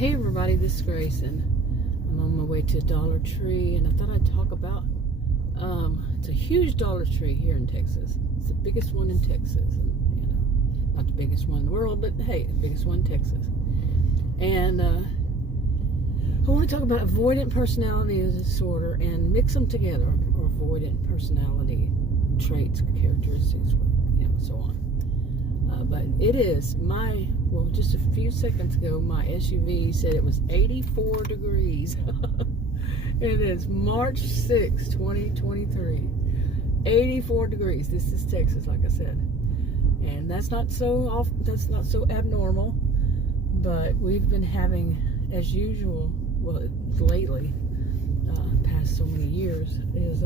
Hey everybody, this is Grace, and I'm on my way to Dollar Tree, and I thought I'd talk about, it's a huge Dollar Tree here in Texas. It's the biggest one in Texas, and not the biggest one in the world, but hey, the biggest one in Texas. And I want to talk about avoidant personality disorder and mix them together, or avoidant personality traits, characteristics, so on. But it is just a few seconds ago, my SUV said it was 84 degrees. It is March 6, 2023. 84 degrees. This is Texas, like I said. And that's not so abnormal. But we've been having, as usual, lately, past so many years, is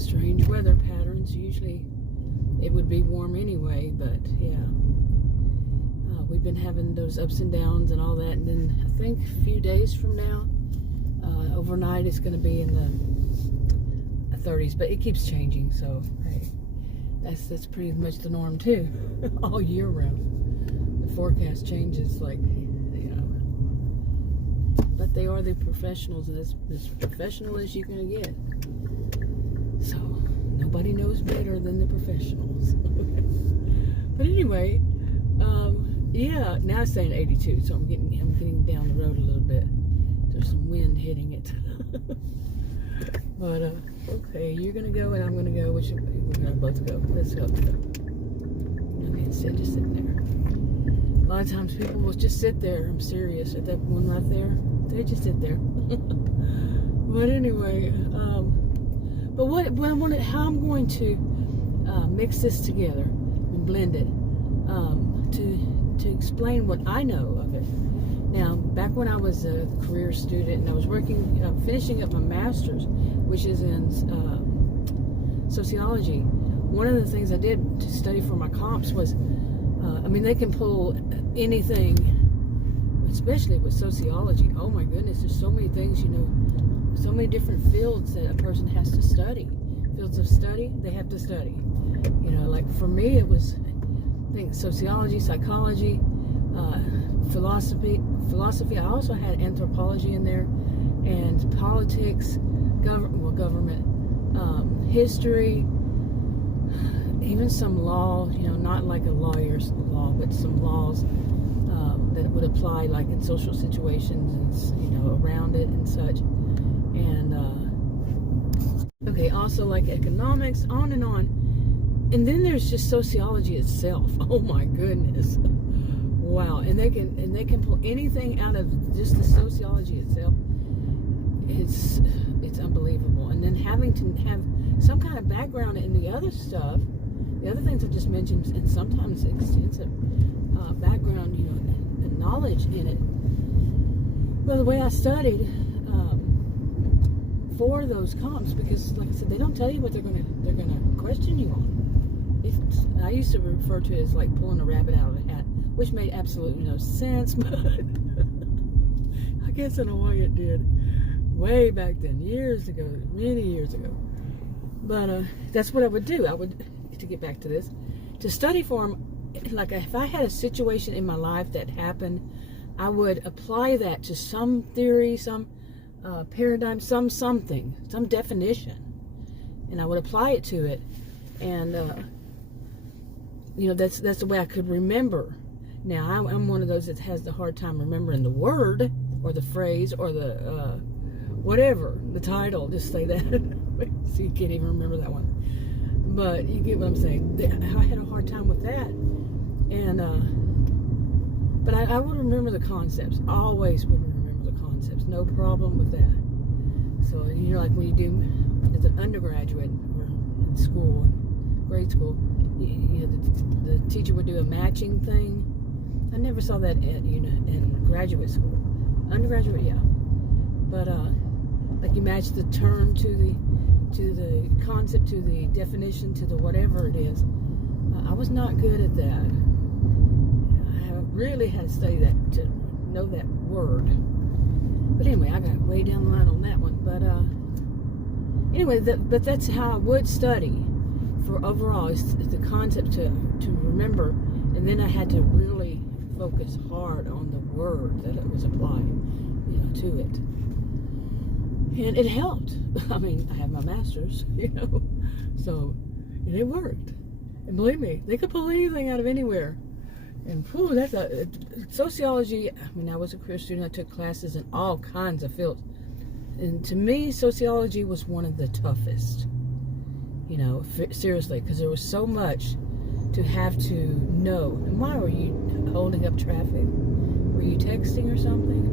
strange weather patterns. Usually it would be warm anyway, but yeah, we've been having those ups and downs and all that. And then I think a few days from now, overnight it's going to be in the 30s, but it keeps changing. So hey, that's pretty much the norm too, all year round. The forecast changes but they are the professionals, and as professional as you're going to get. So nobody knows better than the professionals. But anyway, yeah, now it's saying 82, so I'm getting down the road a little bit. There's some wind hitting it. But okay, you're gonna go and I'm gonna go. We're gonna both go. Let's go. Okay, just sitting there. A lot of times people will just sit there. I'm serious. At that one right there, they just sit there. But anyway, but how I'm going to mix this together and blend it to explain what I know of it. Now, back when I was a career student and I was working, finishing up my master's, which is in sociology, one of the things I did to study for my comps was, they can pull anything, especially with sociology. Oh my goodness, there's so many things, so many different fields that a person has to study. Fields of study they have to study. Like for me, it was, I think, sociology, psychology, philosophy. I also had anthropology in there, and politics, government, history, even some law. Not like a lawyer's law, but some laws that would apply, like in social situations and around it and such. And okay, also like economics, on and on. And then there's just sociology itself. Oh my goodness, wow! And they can pull anything out of just the sociology itself. It's unbelievable. And then having to have some kind of background in the other stuff, the other things I just mentioned, and sometimes extensive background, and knowledge in it. Well, the way I studied for those comps, because like I said, they don't tell you what they're gonna question you on. I used to refer to it as like pulling a rabbit out of a hat, which made absolutely no sense, but I guess in a way it did. Way back then, years ago, many years ago. But that's what I would do. To get back to this, to study for them, like if I had a situation in my life that happened, I would apply that to some theory, some paradigm, some definition, and I would apply it to it, and that's the way I could remember. Now I'm one of those that has the hard time remembering the word or the phrase or the whatever, the title. Just say that. So you can't even remember that one. But you get what I'm saying. I had a hard time with that, and but I would remember the concepts. Always would remember the concepts. No problem with that. So like when you do as an undergraduate or in school, grade school, the teacher would do a matching thing. I never saw that in graduate school. Undergraduate, yeah. But like you match the term to the concept, to the definition, to the whatever it is. I was not good at that. I really had to study that to know that word. But anyway, I got way down the line on that one. But anyway, but that's how I would study for overall, is the concept to remember, and then I had to really focus hard on the word that it was applied, you know, to it. And it helped. I mean, I have my master's, you know, so, and it worked. And believe me, they could pull anything out of anywhere. And whew, that's sociology. I mean, I was a career student. I took classes in all kinds of fields. And to me, sociology was one of the toughest, you know, seriously, because there was so much to have to know. And why were you holding up traffic? Were you texting or something?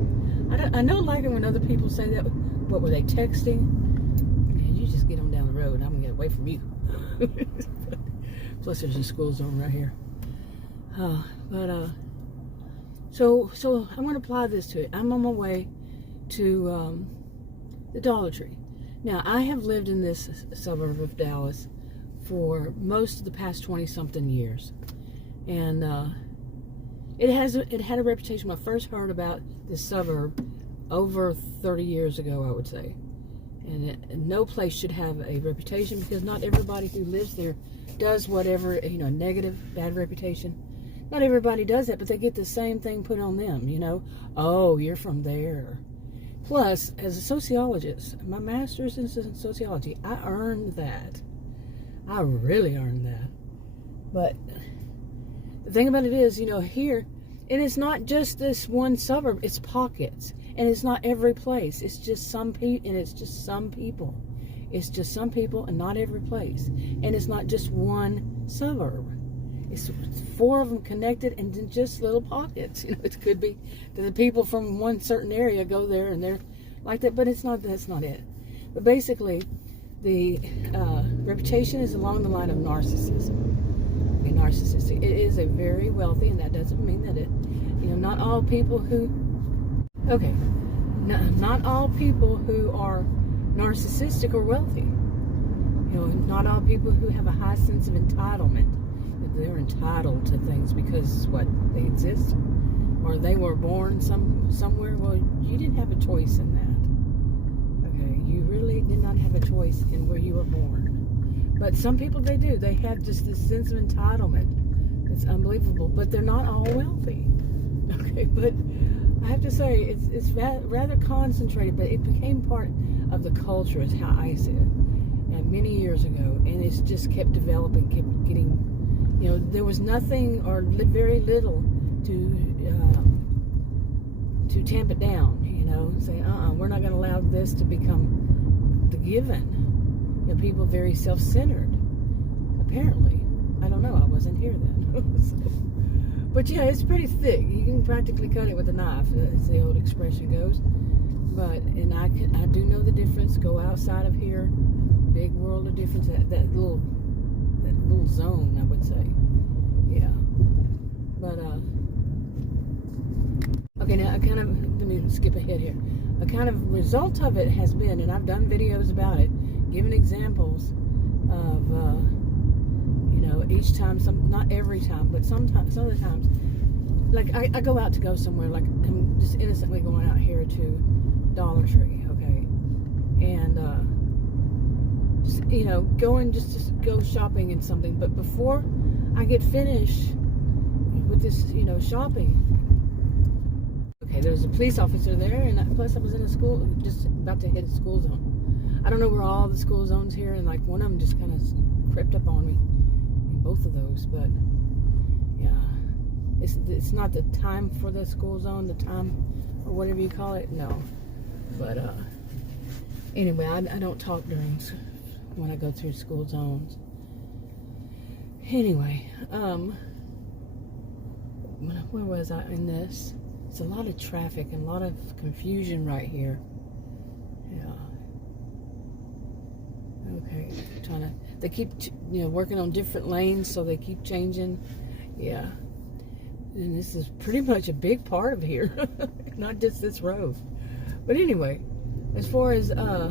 I don't like it when other people say that. What were they texting? Man, you just get on down the road and I'm going to get away from you. Plus there's a school zone right here. So I'm going to apply this to it. I'm on my way to the Dollar Tree. Now, I have lived in this suburb of Dallas for most of the past 20-something years. And it had a reputation. When I first heard about this suburb over 30 years ago, I would say. And no place should have a reputation, because not everybody who lives there does whatever, you know, negative, bad reputation. Not everybody does that, but they get the same thing put on them, you know. Oh, you're from there. Plus, as a sociologist, my master's in sociology, I earned that. I really earned that. But the thing about it is, you know, here, and it's not just this one suburb, it's pockets. And it's not every place. It's just some people, and it's just some people. It's just some people and not every place. And it's not just one suburb. It's 4 of them connected and in just little pockets. You know, it could be that the people from one certain area go there and they're like that, but it's not. That's not it. But basically, the reputation is along the line of narcissism. Okay, narcissistic. It is a very wealthy, and that doesn't mean that it, you know, not all people who. Okay, not all people who are narcissistic are wealthy. You know, not all people who have a high sense of entitlement. They're entitled to things because what, they exist, or they were born somewhere. Well, you didn't have a choice in that. Okay, you really did not have a choice in where you were born. But some people, they do. They have just this sense of entitlement. It's unbelievable. But they're not all wealthy. Okay, but I have to say, it's rather concentrated, but it became part of the culture, is how I see it, and many years ago, and it's just kept developing, kept getting, you know, there was nothing or very little to tamp it down, you know, say, we're not going to allow this to become the given. You know, people very self-centered, apparently. I don't know, I wasn't here then. So. But yeah, it's pretty thick. You can practically cut it with a knife, as the old expression goes. But, and I do know the difference. Go outside of here, big world of difference. That little zone, I would say. Yeah. But okay, now let me skip ahead here. A kind of result of it has been, and I've done videos about it, giving examples of. You know, each time, not every time, but some of the times, like I go out to go somewhere, like I'm just innocently going out here to Dollar Tree, okay, and just, you know, going just to go shopping in something, but before I get finished with this, you know, shopping, okay, there's a police officer there, and plus I was in a school, just about to hit a school zone. I don't know where all the school zones here, and like one of them just kind of crept up on me. Both of those, but yeah, it's not the time for the school zone, the time or whatever you call it, no. But anyway, I don't talk when I go through school zones. Anyway, where was I in this? It's a lot of traffic and a lot of confusion right here. Yeah. Okay, they keep, you know, working on different lanes, so they keep changing. Yeah. And this is pretty much a big part of here, not just this road. But anyway, as far as, to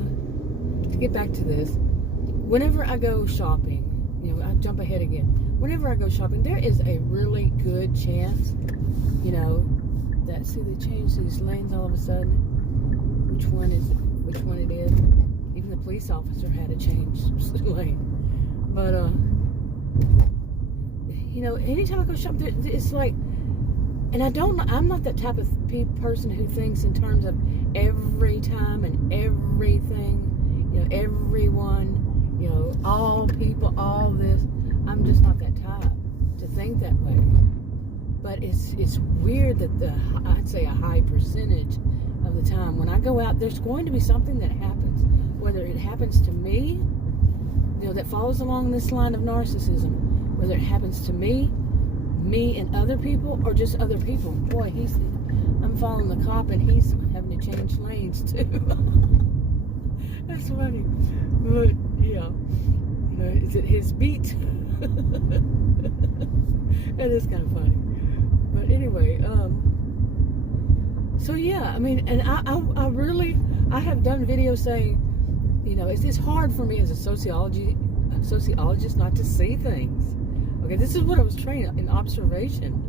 get back to this, whenever I go shopping, you know, I jump ahead again. Whenever I go shopping, there is a really good chance, you know, that, see, they changed these lanes all of a sudden. Which one it is. Even the police officer had to change lane. But, you know, anytime I go shop, it's like And I'm not that type of person who thinks in terms of every time and everything, everyone, all people, all this. I'm just not that type to think that way. But it's weird that I'd say a high percentage of the time when I go out, there's going to be something that happens. Whether it happens to me, that falls along this line of narcissism, whether it happens to me and other people, or just other people. Boy, I'm following the cop and he's having to change lanes too. That's funny. But yeah, is it his beat? That is kind of funny. But anyway, so yeah, I mean, and I have done videos saying, it's hard for me as a sociologist not to see things. Okay, this is what I was trained in, observation.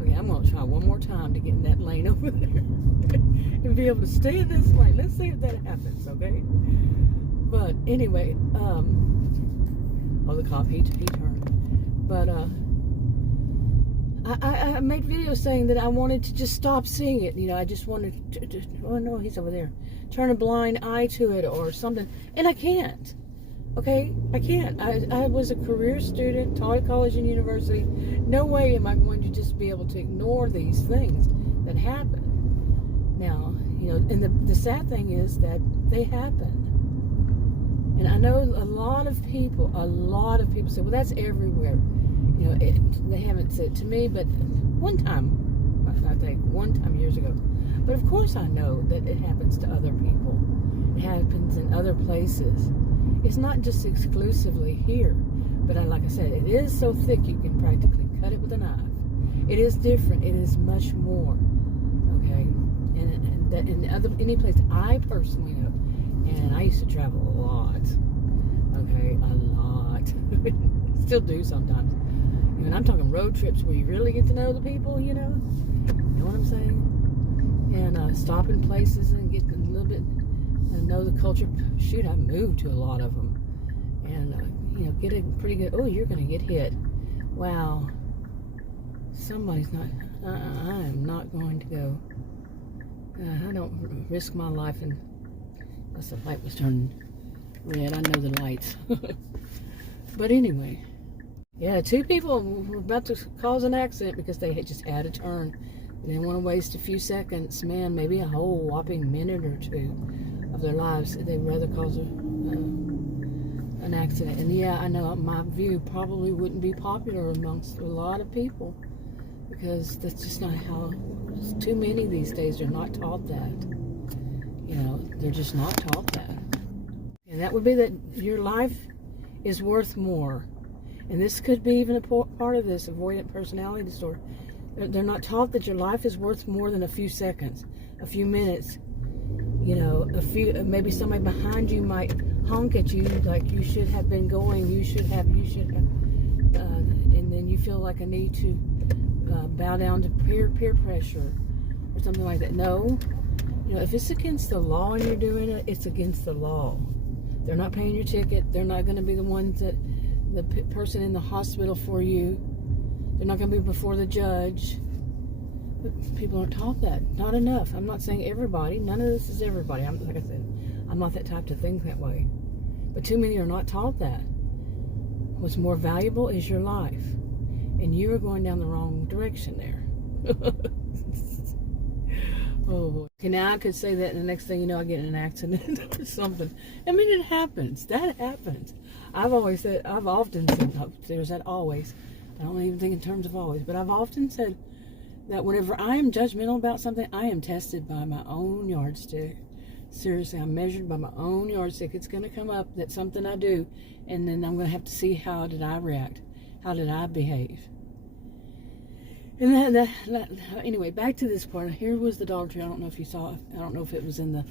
Okay, I'm going to try one more time to get in that lane over there and be able to stay in this lane. Let's see if that happens, okay? But anyway, the cop, he turned. But I made videos saying that I wanted to just stop seeing it. I just wanted to oh no, he's over there. Turn a blind eye to it or something. And I can't. Okay? I can't. I was a career student, taught at college and university. No way am I going to just be able to ignore these things that happen. Now, and the sad thing is that they happen. And I know a lot of people say, well, that's everywhere. They haven't said it to me, but one time years ago. But of course I know that it happens to other people. It happens in other places. It's not just exclusively here. But like I said, it is so thick you can practically cut it with a knife. It is different. It is much more. Okay? And that in any place I personally know. And I used to travel a lot. Okay? A lot. Still do sometimes. And I'm talking road trips where you really get to know the people, you know what I'm saying? And stop in places and get a little bit, know the culture. Shoot, I moved to a lot of them. And, get a pretty good, oh, you're going to get hit. Wow. Somebody's not, I am not going to go. I don't risk my life unless the light was turning red. I know the lights. But anyway. Yeah, 2 people were about to cause an accident because they had just had a turn. They didn't want to waste a few seconds, man, maybe a whole whopping minute or 2 of their lives. They'd rather cause an accident. And yeah, I know my view probably wouldn't be popular amongst a lot of people because that's just not how, too many these days are not taught that. They're just not taught that. And that would be that your life is worth more. And this could be even a part of this avoidant personality disorder. They're not taught that your life is worth more than a few seconds, a few minutes. Maybe somebody behind you might honk at you like you should have been going, you should have, and then you feel like a need to bow down to peer pressure or something like that. No, if it's against the law and you're doing it, it's against the law. They're not paying your ticket. They're not going to be the ones that the person in the hospital for you. They're not going to be before the judge. But people aren't taught that. Not enough. I'm not saying everybody. None of this is everybody. Like I said, I'm not that type to think that way. But too many are not taught that. What's more valuable is your life. And you are going down the wrong direction there. Oh boy. Okay, now I could say that and the next thing you know I get in an accident or something. I mean, it happens. That happens. I've often said, there's that always. I don't even think in terms of always, but I've often said that whenever I am judgmental about something, I am tested by my own yardstick. Seriously, I'm measured by my own yardstick. It's going to come up that something I do, and then I'm going to have to see how did I react? How did I behave? And anyway, back to this part. Here was the Dollar Tree. I don't know if you saw it. I don't know if it was in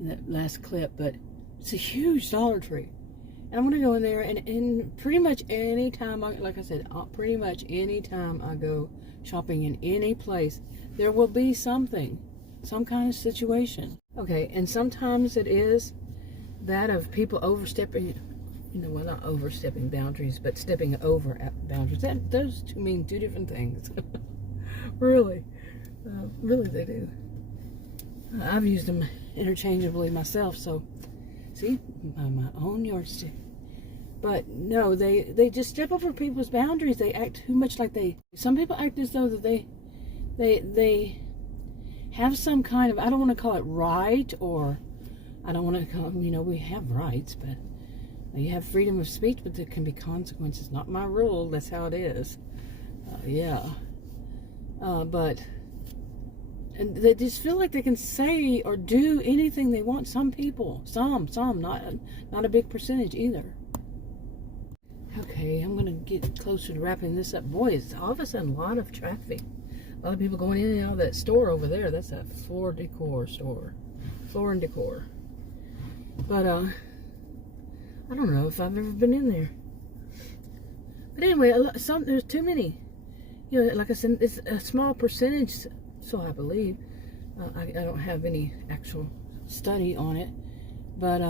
that last clip, but it's a huge Dollar Tree. And I'm going to go in there, and pretty much any time, like I said, pretty much any time I go shopping in any place, there will be something, some kind of situation. Okay, and sometimes it is that of people overstepping, well, not overstepping boundaries, but stepping over boundaries. Those two mean 2 different things. Really. Really they do. I've used them interchangeably myself, so see, by my own yardstick. But no, they just step over people's boundaries. They act too much like some people act as though that they have some kind of, I don't want to call it right, or I don't want to call, we have rights, but you have freedom of speech, but there can be consequences. Not my rule, that's how it is. But and they just feel like they can say or do anything they want. Some people, some, not a big percentage either. Okay, I'm gonna get closer to wrapping this up. Boy, it's all of a sudden a lot of traffic. A lot of people going in and out of that store over there. That's a floor decor store. Floor and decor. But, I don't know if I've ever been in there. But anyway, there's too many. Like I said, it's a small percentage, so I believe. I don't have any actual study on it. But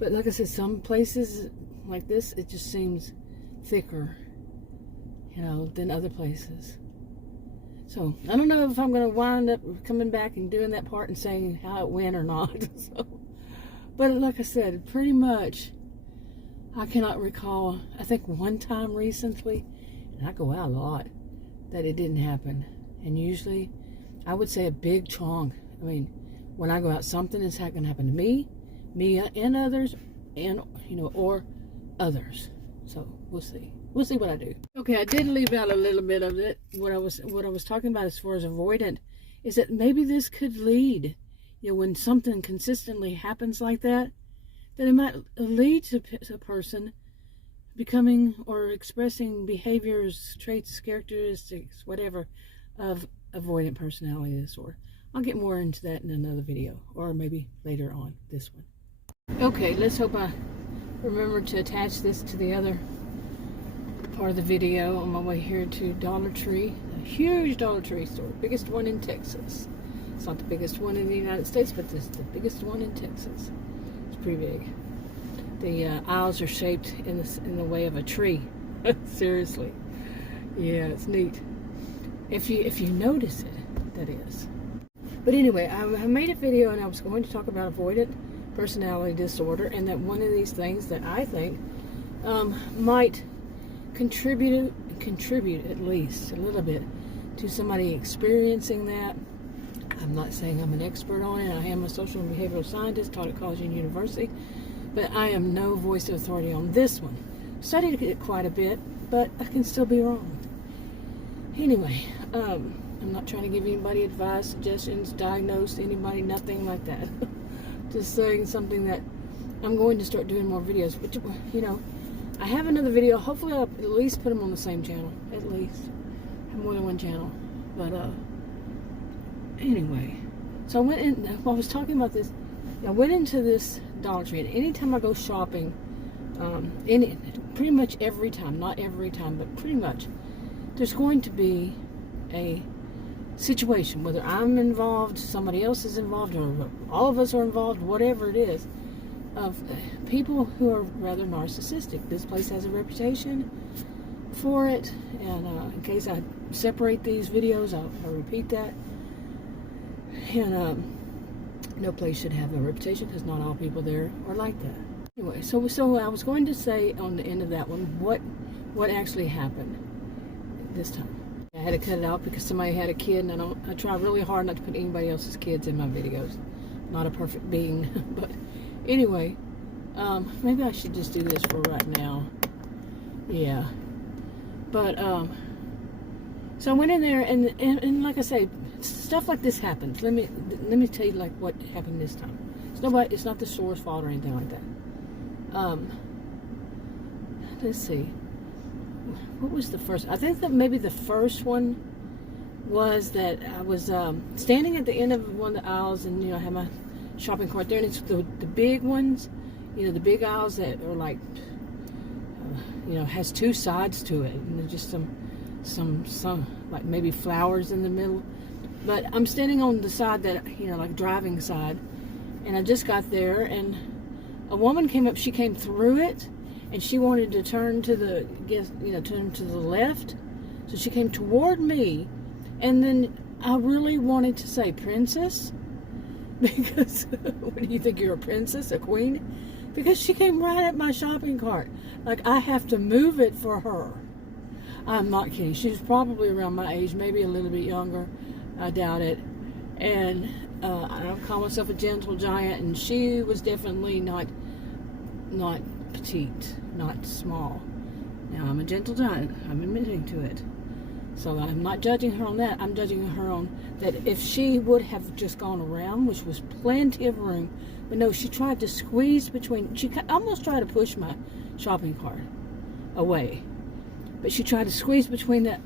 like I said, some places like this, it just seems thicker, than other places. So, I don't know if I'm going to wind up coming back and doing that part and saying how it went or not. But like I said, pretty much, I cannot recall, I think one time recently, and I go out a lot, that it didn't happen. And usually, I would say a big chunk. I mean, when I go out, something is going to happen to me and others, and, or others. So, we'll see. We'll see what I do. Okay, I did leave out a little bit of it. What I was talking about as far as avoidant is that maybe this could lead, when something consistently happens like that, that it might lead to a person becoming or expressing behaviors, traits, characteristics, whatever, of avoidant personality disorder. I'll get more into that in another video, or maybe later on this one. Okay, let's hope I remember to attach this to the other part of the video on my way here to Dollar Tree, a huge Dollar Tree store, biggest one in Texas. It's not the biggest one in the United States, but it's the biggest one in Texas. It's pretty big. The aisles are shaped in the way of a tree. Seriously, yeah, it's neat. If you notice it, that is. But anyway, I made a video and I was going to talk about avoidant personality disorder, and that one of these things that I think might contribute at least a little bit to somebody experiencing that. I'm not saying I'm an expert on it. I am a social and behavioral scientist, taught at college and university, but I am no voice of authority on this one. Studied it quite a bit, but I can still be wrong. Anyway, I'm not trying to give anybody advice, suggestions, diagnose anybody, nothing like that. Just saying something that I'm going to start doing more videos, which, I have another video. Hopefully I'll at least put them on the same channel. At least. I have more than one channel. But, anyway. So I went in, while I was talking about this, I went into this Dollar Tree, and anytime I go shopping, pretty much every time, not every time, but pretty much, there's going to be a situation, whether I'm involved, somebody else is involved, or all of us are involved, whatever it is, of people who are rather narcissistic. This place has a reputation for it, and in case I separate these videos, I'll repeat that. And no place should have a reputation, because not all people there are like that. Anyway, so I was going to say on the end of that one what actually happened this time. I had to cut it out because somebody had a kid, and I try really hard not to put anybody else's kids in my videos. Not a perfect being, but anyway, maybe I should just do this for right now. Yeah, but so I went in there, and like I say, stuff like this happens. Let me tell you like what happened this time. It's not the store's fault or anything like that. Let's see. What was the first? I think that maybe the first one was that I was standing at the end of one of the aisles, and I had my shopping cart there, and it's the big ones, the big aisles that are like, has two sides to it, and there's just some like maybe flowers in the middle. But I'm standing on the side that, like driving side, and I just got there, and a woman came up. She came through it, and she wanted to turn to the left. So she came toward me, and then I really wanted to say, princess? Because, what do you think, you're a princess, a queen? Because she came right at my shopping cart. Like, I have to move it for her. I'm not kidding. She's probably around my age, maybe a little bit younger. I doubt it. And I call myself a gentle giant, and she was definitely not petite, not small. Now, I'm a gentle giant. I'm admitting to it. So I'm not judging her on that. I'm judging her on that if she would have just gone around, which was plenty of room, but no, she tried to squeeze between, she almost tried to push my shopping cart away. But she tried to squeeze between the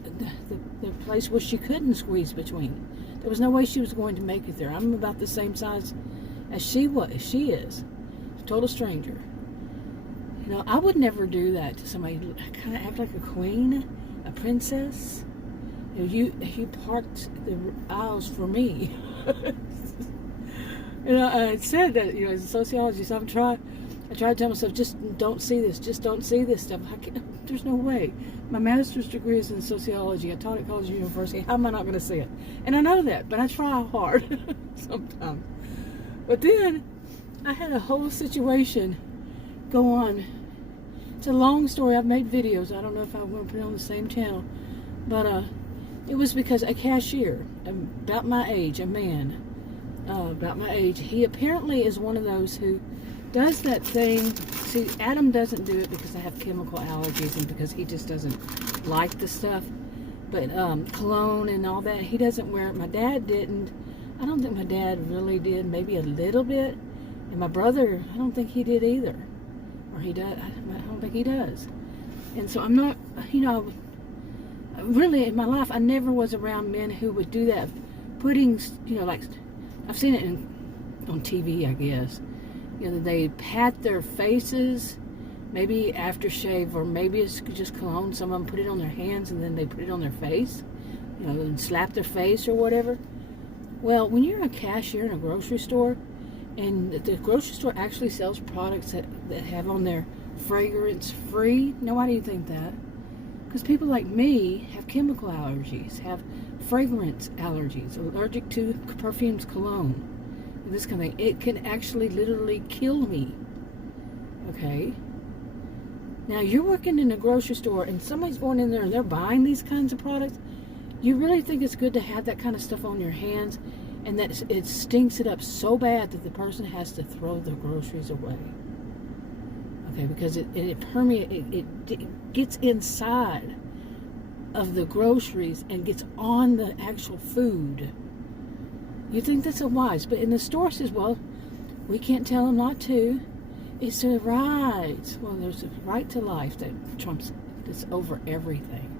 place where she couldn't squeeze between. There was no way she was going to make it there. I'm about the same size as she is. A total stranger. You know, I would never do that to somebody. Kind of act like a queen, a princess. You know, you parked the aisles for me. You know, I said that, you know, as a sociologist, I tried to tell myself, just don't see this. Just don't see this stuff. There's no way. My master's degree is in sociology. I taught at college and university. How am I not going to see it? And I know that, but I try hard sometimes. But then I had a whole situation go on. It's a long story. I've made videos. I don't know if I want to put it on the same channel. But it was because a cashier, about my age, a man, about my age, he apparently is one of those who does that thing. See, Adam doesn't do it because I have chemical allergies and because he just doesn't like the stuff. But cologne and all that, he doesn't wear it. My dad didn't. I don't think my dad really did, maybe a little bit. And my brother, I don't think he did either. Or he does. I don't think he does. And so I'm not, you know, really in my life, I never was around men who would do that. Putting, you know, like, I've seen it on TV, I guess. You know, they pat their faces, maybe aftershave, or maybe it's just cologne. Some of them put it on their hands and then they put it on their face, you know, and slap their face or whatever. Well, when you're a cashier in a grocery store, and the grocery store actually sells products that have on there fragrance free, now why do you think that? Because people like me have chemical allergies, have fragrance allergies, allergic to perfumes, cologne, this kind of thing. It can actually literally kill me. Okay? Now, you're working in a grocery store and somebody's going in there and they're buying these kinds of products. You really think it's good to have that kind of stuff on your hands and that it stinks it up so bad that the person has to throw the groceries away? Okay, because it permeates, it gets inside of the groceries and gets on the actual food. You think that's a wise, but in the store says, well, we can't tell them not to. It's a right. Well, there's a right to life that trumps, that's over everything.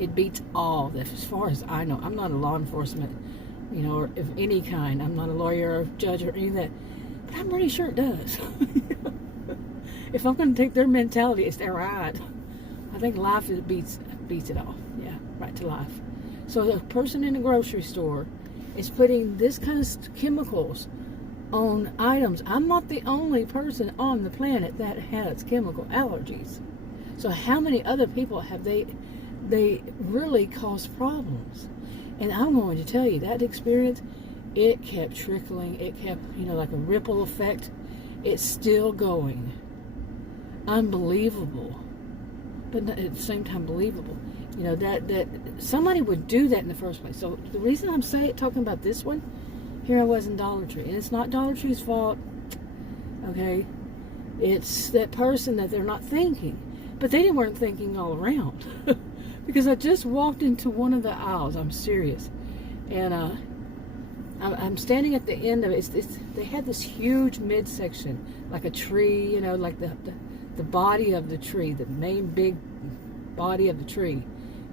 It beats all that, as far as I know. I'm not a law enforcement, you know, or of any kind. I'm not a lawyer or judge or any of that, but I'm pretty sure it does. If I'm going to take their mentality, it's their right. I think life beats it all. Yeah, right to life. So the person in the grocery store is putting this kind of chemicals on items. I'm not the only person on the planet that has chemical allergies. So how many other people have they really caused problems? And I'm going to tell you, that experience, it kept trickling. It kept, you know, like a ripple effect. It's still going. Unbelievable. But at the same time, believable. You know, that somebody would do that in the first place. So the reason I'm talking about this one, here I was in Dollar Tree. And it's not Dollar Tree's fault. Okay? It's that person that they're not thinking. But they weren't thinking all around. Because I just walked into one of the aisles. I'm serious. And I'm standing at the end of it. They had this huge midsection, like a tree, you know, like the body of the tree, the main big body of the tree.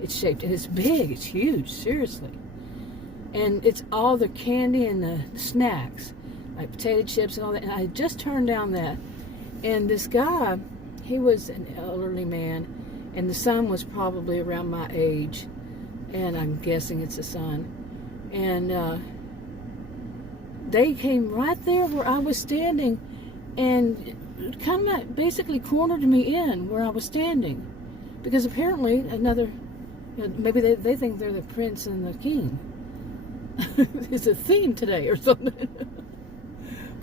It's shaped, and it's big, it's huge, seriously. And it's all the candy and the snacks, like potato chips and all that. And I just turned down that, and this guy, he was an elderly man, and the son was probably around my age, and I'm guessing it's a son. And they came right there where I was standing, and kind of basically cornered me in where I was standing, because apparently maybe they think they're the prince and the king. It's a theme today or something.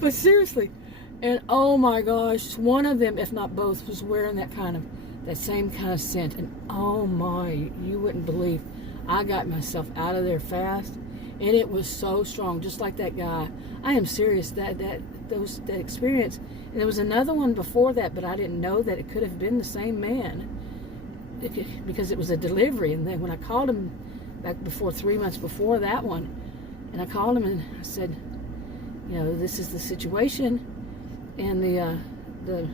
But seriously, and oh my gosh, one of them, if not both, was wearing that same kind of scent. And oh my, you wouldn't believe, I got myself out of there fast, and it was so strong, just like that guy. I am serious. That experience, and there was another one before that, but I didn't know that it could have been the same man, because it was a delivery. And then when I called him back 3 months before that one, and I called him and I said, this is the situation, and the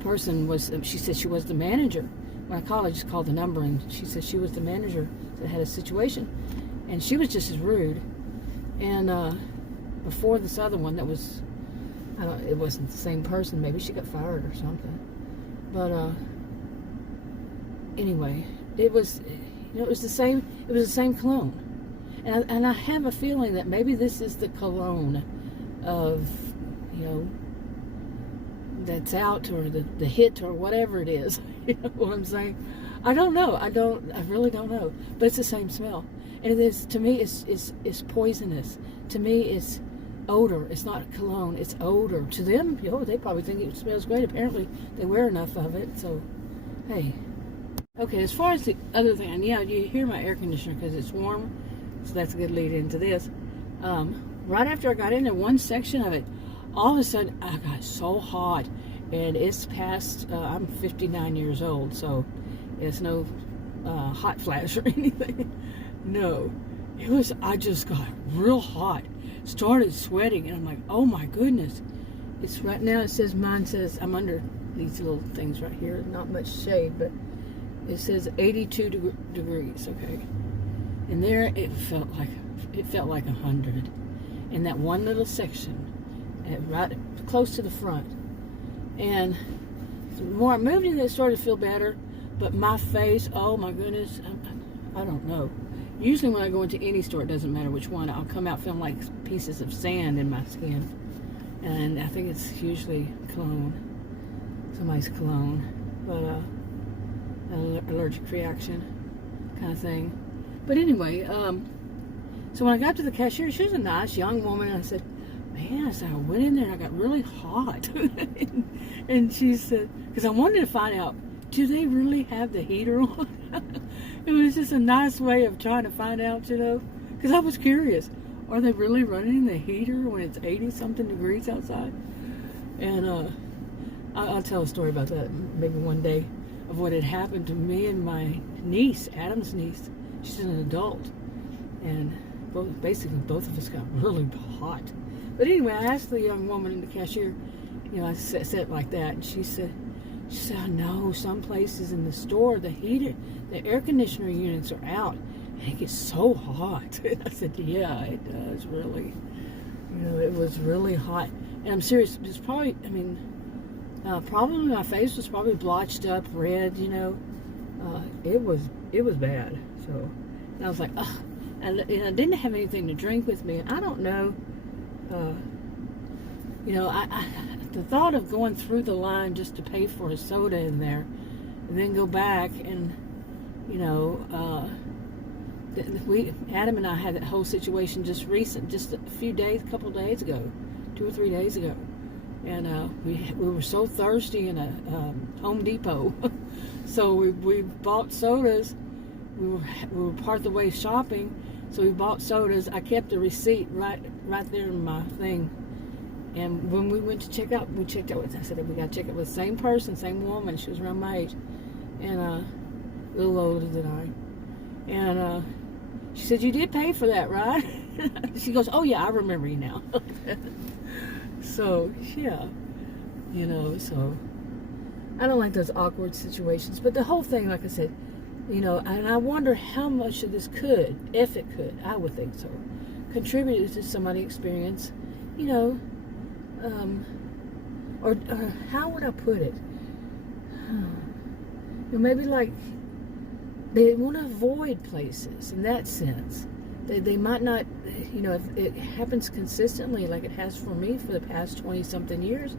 person was, she said she was the manager. When I called, I just called the number, and she said she was the manager that had a situation, and she was just as rude. And before this other one, that was, it wasn't the same person. Maybe she got fired or something. But anyway, it was, it was the same. It was the same cologne, and I have a feeling that maybe this is the cologne of, that's out, or the hit, or whatever it is. You know what I'm saying? I don't know. I really don't know. But it's the same smell, and it is, to me, it's poisonous. To me, it's odor. It's not cologne. It's odor. To them, they probably think it smells great. Apparently, they wear enough of it. So, hey. Okay, as far as the other thing, and yeah, you hear my air conditioner because it's warm, so that's a good lead into this. Right after I got in there, one section of it, all of a sudden, I got so hot, and it's past, I'm 59 years old, so it's no hot flash or anything. No, it was, I just got real hot, started sweating, and I'm like, oh my goodness. It's right now, mine says, I'm under these little things right here, not much shade, but it says 82 degrees, okay? And there, it felt like 100 in that one little section, right close to the front. And the more I moved in, it started to feel better. But my face, oh my goodness, I don't know. Usually when I go into any store, it doesn't matter which one, I'll come out feeling like pieces of sand in my skin. And I think it's usually cologne, somebody's cologne, but an allergic reaction kind of thing. But anyway, so when I got to the cashier, she was a nice young woman, and I said, man, I went in there and I got really hot. And she said, because I wanted to find out, do they really have the heater on? It was just a nice way of trying to find out, because I was curious. Are they really running the heater when it's 80-something degrees outside? And I'll tell a story about that maybe one day, of what had happened to me and my niece, Adam's niece. She's an adult, and basically both of us got really hot. But anyway, I asked the young woman in the cashier, I said it like that, and she said, I know some places in the store, the air conditioner units are out, and it gets so hot. And I said, yeah, it does really. It was really hot. And I'm serious, it's probably, probably my face was probably blotched up red, it was bad. So, and I was like, ugh. And I didn't have anything to drink with me. And I don't know, the thought of going through the line just to pay for a soda in there, and then go back and, Adam and I had that whole situation just a couple days ago, 2 or 3 days ago. And we were so thirsty in a Home Depot. So we bought sodas. We were part of the way shopping, so we bought sodas. I kept the receipt right there in my thing. And when we went to check out, I said, we got to check out with the same person, same woman. She was around my age, and a little older than I. And she said, you did pay for that, right? She goes, oh yeah, I remember you now. So, yeah, so I don't like those awkward situations. But the whole thing, like I said, and I wonder how much of this could, if it could, I would think so, contribute to somebody's experience, or how would I put it? Maybe like they want to avoid places in that sense. They might not, if it happens consistently like it has for me for the past 20-something years.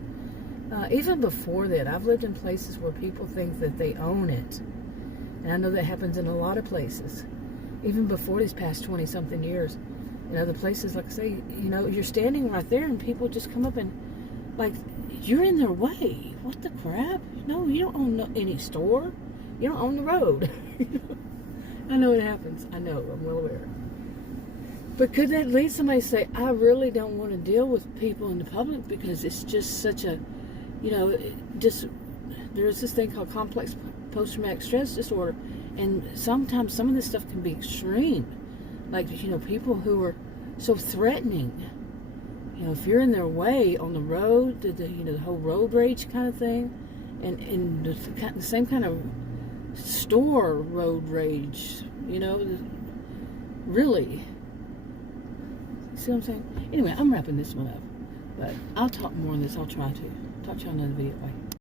Even before that, I've lived in places where people think that they own it. And I know that happens in a lot of places. Even before these past 20-something years. In other places, like I say, you know, you're standing right there and people just come up and, like, you're in their way. What the crap? No, you don't own any store. You don't own the road. I know it happens. I know. I'm well aware. But could that lead somebody to say, I really don't want to deal with people in the public because it's just such a, you know, there's this thing called complex post-traumatic stress disorder. And sometimes some of this stuff can be extreme. Like, you know, people who are so threatening. You know, if you're in their way on the road, the whole road rage kind of thing. And the same kind of store road rage. You know, really. See what I'm saying? Anyway, I'm wrapping this one up. But I'll talk more on this. I'll try to. Talk to you on another video. Bye.